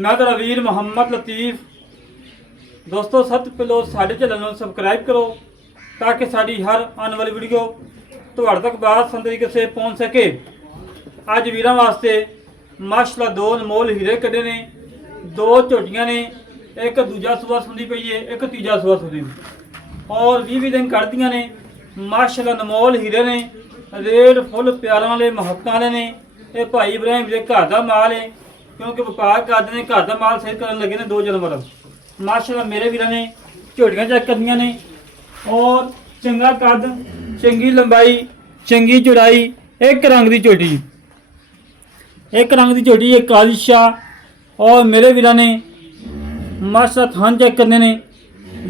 मैं तेरा वीर मोहम्मद लतीफ़। दोस्तों सब तो पहले साढ़े चैनल को सबसक्राइब करो ताकि साड़ी हर आने वाली वीडियो ਤੁਹਾਡੇ तक बात तरीके से पहुँच सके। अज वीरों वास्ते माशाल्लाह दो अनमोल हीरे कढ़े ने, दो झोटियां ने, एक दूजा सूआ सुंदी पई है, एक तीजा सूआ सुंदी और 20 दिन कढ़दियां ने। माशाल्लाह अनमोल हीरे ने, रेट फुल प्यारां वाले महत्तां वाले ने। ये भाई इब्राहिम दे घर दा माल है क्योंकि व्यापार करते हैं, घर का माल सेल करन लगे ने। दो जानवर माशाल्लाह मेरे वीरां ने झोटियां चेक करनियां ने और चंगा कद, चंगी लंबाई, चंगी चौड़ाई, एक रंग की झोटी, एक रंग की झोटी, एक काली शाह। और मेरे वीरां ने माशाल्लाह थान चेक करने ने,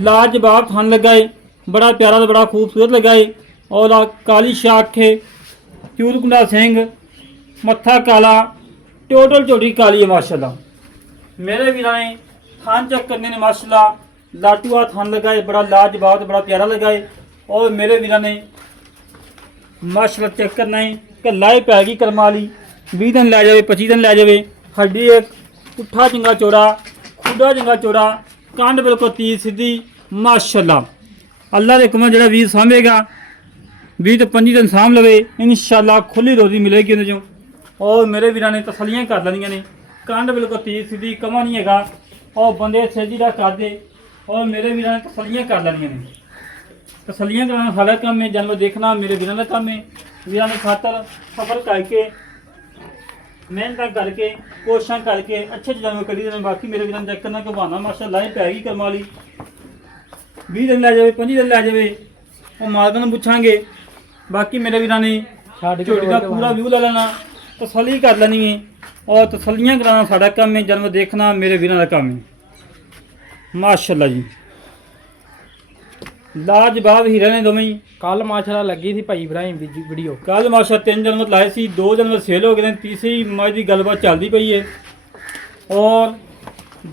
लाजवाब थान लगा है, बड़ा प्यारा तो बड़ा खूबसूरत लगा है। और काली शाह अखे, चूरकुंडा सिंह, मत्था काला, टोटल झोटी काली है माशाल्लाह। मेरे वीरां ने थान चेक करने ने माशाल्लाह, लाटूआ थान लगा है, बड़ा लाजवाब बड़ा प्यारा लगा है। और मेरे वीरां ने माशाल्लाह चेक करना है कि लाए पैगी करम वाली 20 दिन लै जाए, 25 दिन लै जाए। हड्डी एक पुट्ठा चंगा चौड़ा, खुडा चंगा चौड़ा, कंड बिल्कुल तीर सीधी माशाल्लाह। अल्लाह के हुक्म जो वीर सामभेगा 20 तो 25 दिन सामभ लवे, इंशाल्लाह खुली रोजी मिलेगी उन्हें चों। और मेरे वीरां ने तसलियां कर लैनियां ने, कंड बिल्कुल तीर सीधी, कमा नहीं है और बंदे सेजी का कर दे। और मेरे वीरां ने तसलियां कर लैनियां ने। तसलियां कराना सारा काम है, जानवर देखना मेरे वीरां का काम है। वीरां ने खातर सफर करके मेहनत करके कोशिश करके अच्छे जानवर कढ़ी देने। बाकी मेरे वीरां चेक करना कि बहाना माशाल्लाह पैगी करम वाली 20 दिन लै जाए, 25 दिन लै जाए, और मालक ने पूछांगे। बाकी मेरे वीरां ने झोटी का पूरा व्यू ले लेना, तसली कर लेनी है। और तसलियां कराना साड़ा काम है, जानवर देखना मेरे वीरां का काम है माशाल्लाह जी। लाजवाब हीरे ने दोवें। कल माशाल्लाह लगी थी भाई इब्राहिम की वीडियो, कल माशाल्लाह 3 जानवर लाए सी, 2 जानवर सेल हो गए, तीसरी मज की गलबात चलती पई है। और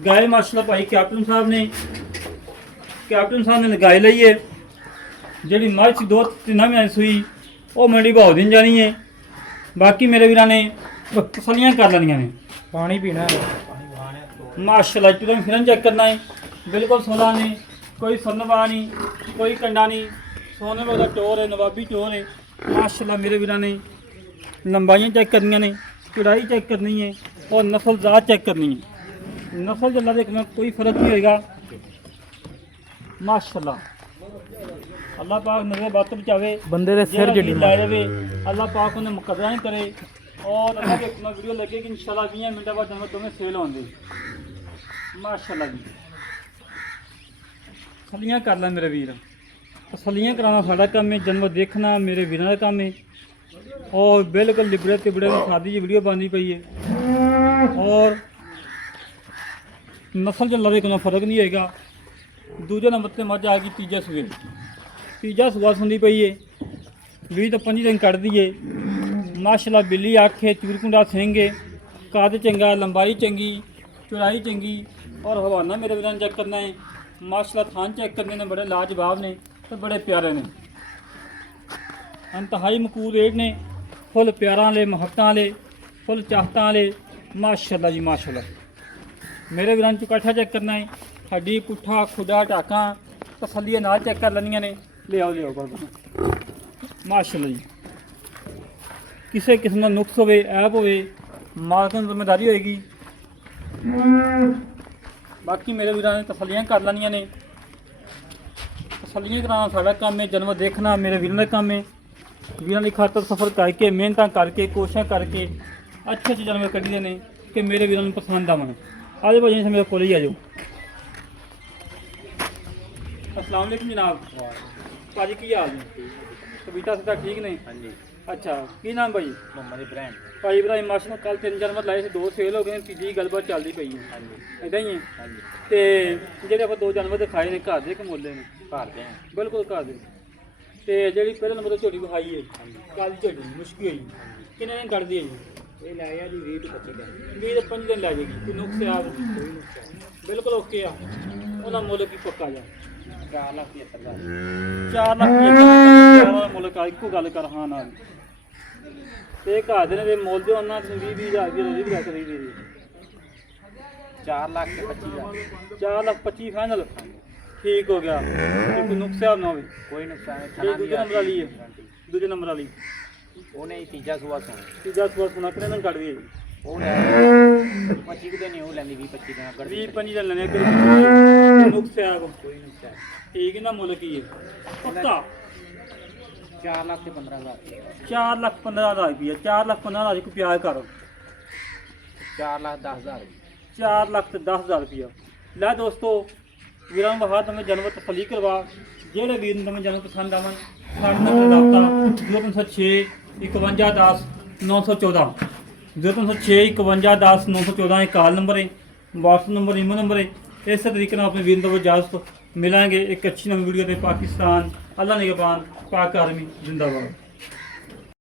गाय माशाल्लाह भाई कैप्टन साहब ने गाय लई है, जी मज 2-3 महीने सुई वो मंडी भाव दिन जानी है। बाकी मेरे वीरां ने तसलियां कर लैनियां ने। पानी पीना है माशाल्लाह टूरन फिरन चेक करना है, बिल्कुल सोना नहीं, कोई सन्नवा नहीं, कोई कंडा नहीं, सोने वाला टोर है, नवाबी टोर है माशाल्लाह। मेरे वीरां ने लंबाइयाँ चेक करनियां ने, चौड़ाई चेक करनी है और नस्ल ज़ात चेक करनी है। नस्ल जल्ला देखना कोई फ़र्क नहीं होगा माशाल्लाह। अल्लाह पाक नजर बात बचावे, बंदे दे सिर जड़ी ला जावे, अल्लाह पाक उन्हें मुकदरा नहीं करे। और अल्लाह के वीडियो लगेगी इंशाल्लाह 20 मिनट बाद जानवर तुम्हें सेल होंगे माशाल्लाह जी। तसलियां कर लै मेरे वीर, तसलियां कराना साड़ा काम है, जानवर देखना मेरे वीरों का काम है। और बिल्कुल लिबड़े तिबड़े में सादी जी वीडियो बनती पई है। और नस्ल जल्ला दे कोई फर्क नहीं होएगा। दूजे नंबर पर मझ आ गई तीजा सूए, तीजा सूआ सुंदी पई है, 20 तो 25 दिन कढ़दी है माशाल्लाह। बिल्ली अख है, चूरकुंडा सिंह है, कद चंगा, लंबाई चंगी, चौड़ाई चंगी। और हवाना मेरे वीरां ने चेक करना है माशाल्लाह। थान चेक करने ने बड़े लाजवाब ने तो बड़े प्यारे ने, इंतहाई मकूल रेट ने, फुल प्यारां वाले, महत्तां वाले, फुल चाहतां वाले माशाल्लाह जी माशाल्लाह। मेरे वीरां ने चुकाठा चेक करना है, हड्डी पुट्ठा खुडा टाका तसलियां नाल चेक कर लैनियां ने। ले आओ माशाल्लाह जी। किसी किस्म का नुक्स होवे, ऐप होवे, मालक की जिम्मेदारी होएगी। बाकी मेरे वीरां ने तसलियां कर लैनियां ने। तसलियां कराना साड़ा काम है, जानवर देखना मेरे वीरां का काम है। वीरां की खातर सफ़र करके मेहनत करके कोशिश करके अच्छे अच्छे जानवर कढ़ी देने कि मेरे वीरां को पसंद आवन। आज भाई से मेरे को ही आ जाओ। अस्सलाम वालेकुम जनाब, भाजी की हाल ने? कविता सीता ठीक ने? हाँ जी। अच्छा की नाम भाई? मोहम्मद इब्राहिम। भाई इब्राहिम माशाल्लाह कल 3 जानवर लाए थे, 2 सेल हो गए, तीजी गलबात चलती पई है। हाँ जी। इदां ही है। हाँ जी। तो ਜਿਹੜੇ ਆਪਾਂ 2 जानवर दिखाए ने घर दे कमोले ने? घर दे हैं। बिल्कुल घर दे। तो जी पहले नंबर तो झोटी विखाई है कल झोटी मुश्किल हुई किन्ने दिन कढ़दी है जी? ये लाया जी 20 तो 25 दिन। 20 तो 5 दिन लै जाएगी, कोई नुक्स आ बिल्कुल ओके आ। ਉਹਦਾ ਮੁੱਲ ਕੀ ਪੱਕਾ ਜਾ? 4,75,000। 4 ਲੱਖ ਮੁੱਲ ਕਾ ਇੱਕੋ ਗੱਲ ਕਰ ਹਾਂ ਨਾਲ। ਤੇ ਘਰ ਦੇ ਨੇ ਮੁੱਲ ਦੇ ਉਹਨਾਂ 20-20 ਹਜ਼ਾਰ ਰੁਪਏ ਰੋਜ਼ ਵੀ ਰੱਖ ਰਹੀ ਦੀ 4 ਲੱਖ ਤੇ 25,000 4,25,000 ਫਾਈਨਲ ਠੀਕ ਹੋ ਗਿਆ ਤੇ ਕੋਈ ਨੁਕਸਿਆ ਨਾ ਹੋਵੇ ਕੋਈ ਨੁਕਸਾਨ ਨਹੀਂ, ਇਹ ਖਾਣਾ ਦੂਜੇ ਨੰਬਰ ਵਾਲੀ ਹੈ ਗਾਰੰਟੀ। ਦੂਜੇ ਨੰਬਰ ਵਾਲੀ ਉਹਨੇ ਹੀ ਤੀਜਾ ਸੂਆ ਸੋਣਾ ਤੀਜਾ ਸਵਾਲ ਸੁਣਾ ਕਿੰਨੇ ਦਿਨ ਕੱਢ ਗਏ ਜੀ ਉਹ ਲੈ 25 ਕੁ ਦਿਨ ਹੀ ਉਹ ਲੈਂਦੀ 20-25 ਦਿਨ ਅਗਰ 20-25 ਦਿਨ ਲੈਣੇ ਕੋਈ ਨੁਕਸਿਆ ਕੋਈ ਨੁਕਸਾਨ ਠੀਕ ਇਹਦਾ ਮੁੱਲ ਕੀ ਹੈ ਪੱਕਾ 4 ਲੱਖ ਤੇ 15,000 4,15,000 ਰੁਪਏ 4,15,000 ਕੋਈ ਪਿਆਜ਼ ਕਰ 4 ਲੱਖ 10,000 4 ਲੱਖ ਤੇ 10,000 ਰੁਪਇਆ ਲੈ ਦੋਸਤੋ ਵੀਰਾਂ ਨੂੰ ਵਹਾ તમે ਜਨਮ ਤਸਲੀ ਕਰਵਾ ਜਿਹੜੇ ਵੀਰ ਨੂੰ તમે ਜਨਮ ਪਸੰਦ ਆਵਣ ਸਾਡੇ ਨਾਲ ਰਾਬਤਾ 0306 51 10 914 0306 51 10 914 ਇਹ ਕਾਲ ਨੰਬਰ ਹੈ WhatsApp ਨੰਬਰ ਈਮੇਲ ਨੰਬਰ ਹੈ ਇਸੇ ਤਰੀਕੇ ਨਾਲ ਆਪਣੇ ਵੀਰ ਨੂੰ ਇਜਾਜ਼ਤ ਮਿਲਾਂਗੇ ਇੱਕ ਅੱਛੀ ਨਵੀਂ ਵੀਡੀਓ ਤੇ ਪਾਕਿਸਤਾਨ ਅੱਲਾ ਨਿਗਹਬਾਨ ਪਾਕ ਆਰਮੀ ਜ਼ਿੰਦਾਬਾਦ